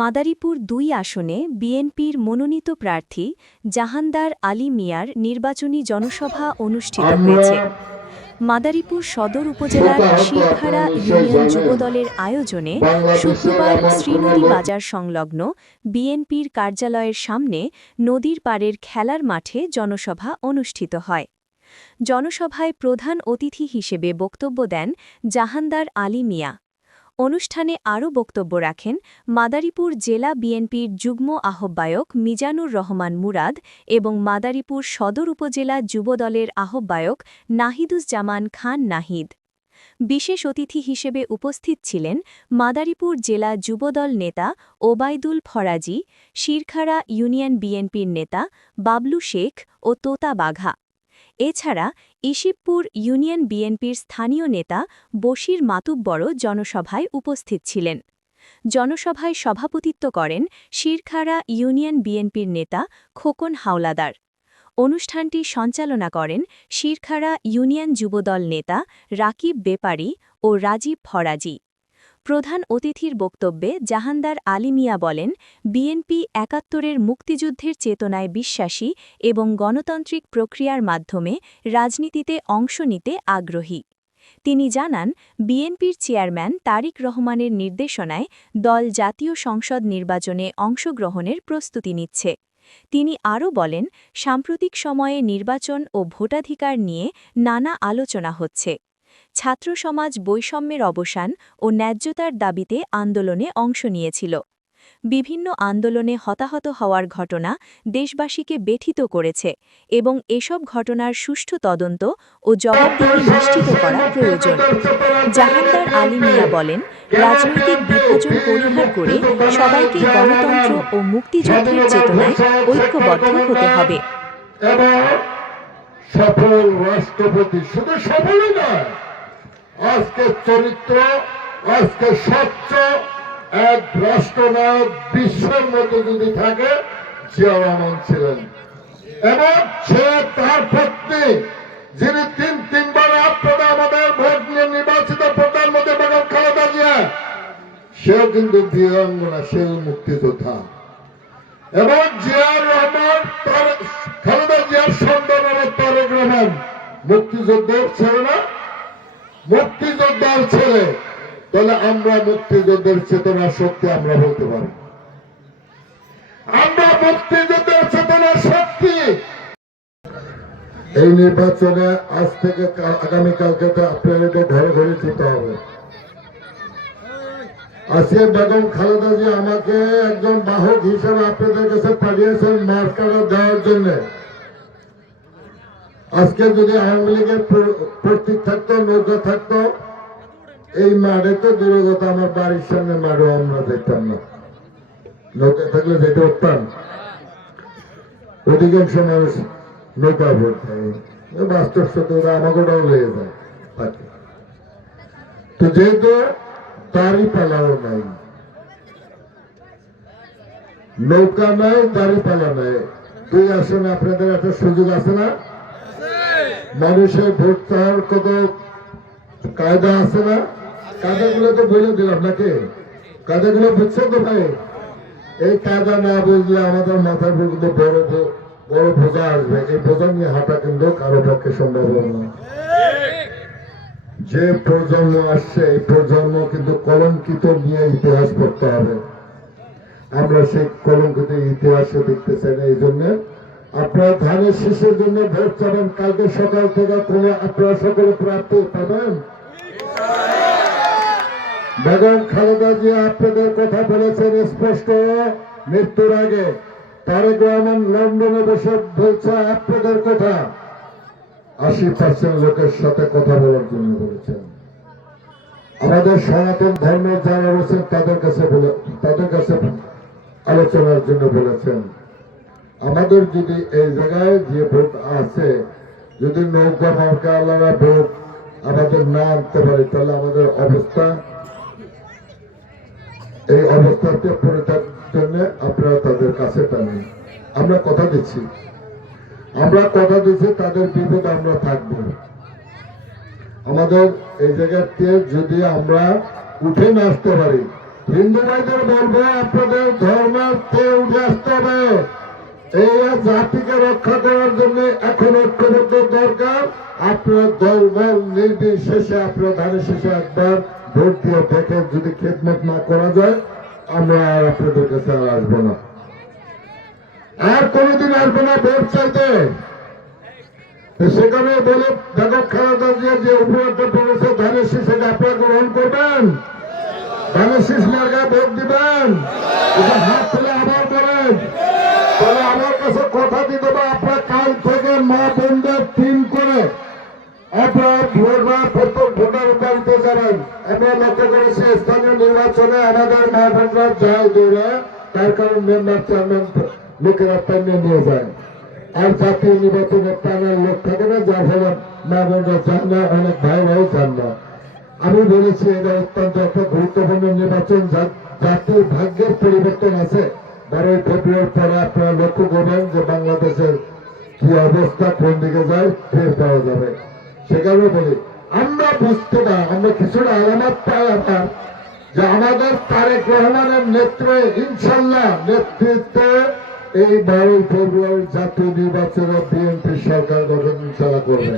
মাদারীপুর ২ আসনে বিএনপির মনোনীত প্রার্থী জাহানদার আলী মিয়ার নির্বাচনী জনসভা অনুষ্ঠিত হয়েছে। মাদারীপুর সদর উপজেলার শিরখাড়া ইউনিয়ন যুবদলের আয়োজনে শুক্রবার শ্রীনদী বাজার সংলগ্ন বিএনপির কার্যালয়ের সামনে নদীর পাড়ের খেলার মাঠে জনসভা অনুষ্ঠিত হয়। জনসভায় প্রধান অতিথি হিসেবে বক্তব্য দেন জাহানদার আলী মিয়া। অনুষ্ঠানে আরও বক্তব্য রাখেন মাদারীপুর জেলা বিএনপির যুগ্ম আহ্বায়ক মিজানুর রহমান মুরাদ এবং মাদারীপুর সদর উপজেলা যুবদলের আহ্বায়ক নাহিদুজ্জামান খান নাহিদ। বিশেষ অতিথি হিসেবে উপস্থিত ছিলেন মাদারীপুর জেলা যুবদল নেতা ওবায়দুল ফরাজি, শিরখাড়া ইউনিয়ন বিএনপির নেতা বাবলু শেখ ও তোতা বাঘা। এছাড়া ইশিবপুর ইউনিয়ন বিএনপির স্থানীয় নেতা বশির মাতুব্বরও জনসভায় উপস্থিত ছিলেন। জনসভায় সভাপতিত্ব করেন শিরখাড়া ইউনিয়ন বিএনপির নেতা খোকন হাওলাদার। অনুষ্ঠানটি সঞ্চালনা করেন শিরখাড়া ইউনিয়ন যুবদল নেতা রাকিব বেপারী ও রাজীব ফরাজি। প্রধান অতিথির বক্তব্যে জাহানদার আলী মিয়া বলেন, বিএনপি ৭১-এর মুক্তিযুদ্ধের চেতনায় বিশ্বাসী এবং গণতান্ত্রিক প্রক্রিয়ার মাধ্যমে রাজনীতিতে অংশ নিতে আগ্রহী। তিনি জানান, বিএনপির চেয়ারম্যান তারিক রহমানের নির্দেশনায় দল জাতীয় সংসদ নির্বাচনে অংশগ্রহণের প্রস্তুতি নিচ্ছে। তিনি আরও বলেন, সাম্প্রতিক সময়ে নির্বাচন ও ভোটাধিকার নিয়ে নানা আলোচনা হচ্ছে। ছাত্র সমাজ বৈষম্যের অবসান ও ন্যায্যতার দাবিতে আন্দোলনে অংশ নিয়েছিল। বিভিন্ন আন্দোলনে হতাহত হওয়ার ঘটনা দেশবাসীকে ব্যথিত করেছে এবং এসব ঘটনার সুষ্ঠু তদন্ত ও জবাবদিহি নিশ্চিত করা প্রয়োজন। জাহানদার আলী মিয়া বলেন, রাজনৈতিক বিভাজন পরিহার করে সবাইকে গণতন্ত্র ও মুক্তিযুদ্ধের চেতনায় ঐক্যবদ্ধ হতে হবে। সফল রাষ্ট্রপতি শুধু সফলই নয়, আজকে চরিত্র, আজকে স্বচ্ছ এক রাষ্ট্রনায়ক বিশ্বের মধ্যে যদি থাকে, জিয়া রহমান ছিলেন। এবং সে তার পত্নী, যিনি তিনবার আপনারা আমাদের ভোট নিয়ে নির্বাচিত প্রধানমন্ত্রী বেগম খালেদা জিয়া, সেও কিন্তু বীরাঙ্গনা, সেও মুক্তিযোদ্ধা। এবং জিয়া রহমান, খালেদা জিয়ার সন্তান তারেক রহমান মুক্তিযোদ্ধার ছেলে না, মুক্তিযোদ্ধার ছেলে। তাহলে আমরা মুক্তিযুদ্ধের চেতনা শক্তি আমরা বলতে পারি, আমরা মুক্তিযুদ্ধের চেতনা শক্তি। এই নির্বাচনে আজ থেকে আগামীকালকে আপনাদের ঘরে ঘরে যেতে হবে। আজকে বেগম খালেদা জি আমাকে একজন বাহক হিসেবে আপনাদের কাছে পাঠিয়েছেন মার্কারা দেওয়ার জন্য। আজকে যদি আওয়ামী লীগের প্রতীক থাকতো, নৌকা থাকতো, এই মাঠে তো দূরগত আমার বাড়ির সামনে মাঠও আমরা দেখতাম না। নৌকা থাকলে যেতে পারতাম। অধিকাংশ মানুষ নৌকা ভোট দেয়, বাস্তব সত্যি ওরা আমাকেও লেগে যায়। তো যেহেতু দাড়ি পালাও নাই, নৌকা নাই, দাড়ি পালা নাই, ২ আসনে আপনাদের একটা সুযোগ আছে না? মানুষের ভোট চাওয়ার কত কায়দা আছে না? কায়দাগুলো তো বলে দিলাম নাকি? কায়দাগুলো বুঝছেন তো ভাই? এই কায়দা না বুঝলে আমাদের মাথার কিন্তু বড় বড় বোঝা আসবে। এই বোঝা নিয়ে হাঁটা কিন্তু কারো পক্ষে সম্ভব হবে না। যে প্রজন্ম আসছে, এই প্রজন্ম কিন্তু কলঙ্কিত নিয়ে ইতিহাস পড়তে হবে। আমরা সেই কলঙ্কিত ইতিহাসে দেখতে চাই না। এই জন্য আপনারা ধানের শীষের জন্য ভোট চাবেন। কালকে সকাল থেকে কোনো আপনারা সকলে প্রার্থী পাবেন। বেগম খালেদা জিয়া আপনাদের কথা বলেছেন স্পষ্ট, মৃত্যুর আগে তারেক রহমান লন্ডনে বসে বলছে আপনাদের কথা। ৮০% লোকের সাথে কথা বলার জন্য বলেছেন। আমাদের সনাতন ধর্মের যারা রয়েছেন তাদের কাছে আলোচনার জন্য বলেছেন। আমাদের যদি এই জায়গায় যে ভোট আছে, যদি নৌকা মার্কা আলাদা ভোট আমাদের না আনতে পারি, তাহলে আমাদের অবস্থা, এই অবস্থাতে পড়ে থাকার জন্য আপনারা তাদের কাছে টানেন। আমরা কথা দিচ্ছি, তাদের বিপদ আমরা থাকবো। আমাদের এই জায়গাতে যদি আমরা উঠে না আসতে পারি, হিন্দু ভাইদের বলবো আপনাদের ধর্মের থেকে উঠে আসতে হবে। এই জাতিকে রক্ষা করার জন্য এখন ঐক্যবদ্ধ দরকার। আপনার দলবল নির্বিশেষে আপনার ধানের শেষে একবার ভোট দিয়ে দেখে যদি খেদমত না করা যায় আমরা আর আপনাদের কাছে আর আসবো না, আর কোনোদিন আসবো না ভোট চাইতে। সেখানে বলে বেগম খালেদা জিয়া যে উপহারটা পড়েছে ধানের শীষ, সেটা আপনারা গ্রহণ করবেন, ধানের শীষ মার্কায় ভোট দিবেন। এটা হাত তুলে আবার বলেন। তাহলে আমার কাছে কথা দিতে হবে, আপনার কাল থেকে মা বোনদের টিম করে আপনার প্রত্যেক ভোটার বাড়িতে যাবেন। আমরা লক্ষ্য করেছি স্থানীয় নির্বাচনে আমাদের মা বোনরা যায় দৌড়ে, তার কারণ মেম্বার চেয়ারম্যান লোকেরা টাইমে নিয়ে যায়, আর জাতীয় নির্বাচনের প্যানেল লোক থাকে না, যার ফলে মা বোনরা যান না, অনেক ভাইরাও যান না। আমি বলেছি এটা অত্যন্ত একটা গুরুত্বপূর্ণ নির্বাচন, জাতির ভাগ্যের পরিবর্তন আছে। 12 ফেব্রুয়ারি পরে আপনারা লক্ষ্য করবেন যে বাংলাদেশের কি অবস্থা, কোন দিকে যায় টের পাওয়া যাবে। সেখানে বলি আমরা বুঝতে না, আমরা কিছুটা আলামত পাই আবার যে আমাদের তারেক রহমানের ইনশাল্লাহ নেতৃত্বে এই 12 ফেব্রুয়ারি জাতীয় নির্বাচনে বিএনপি সরকার গঠন ইনশাল্লাহ করবে।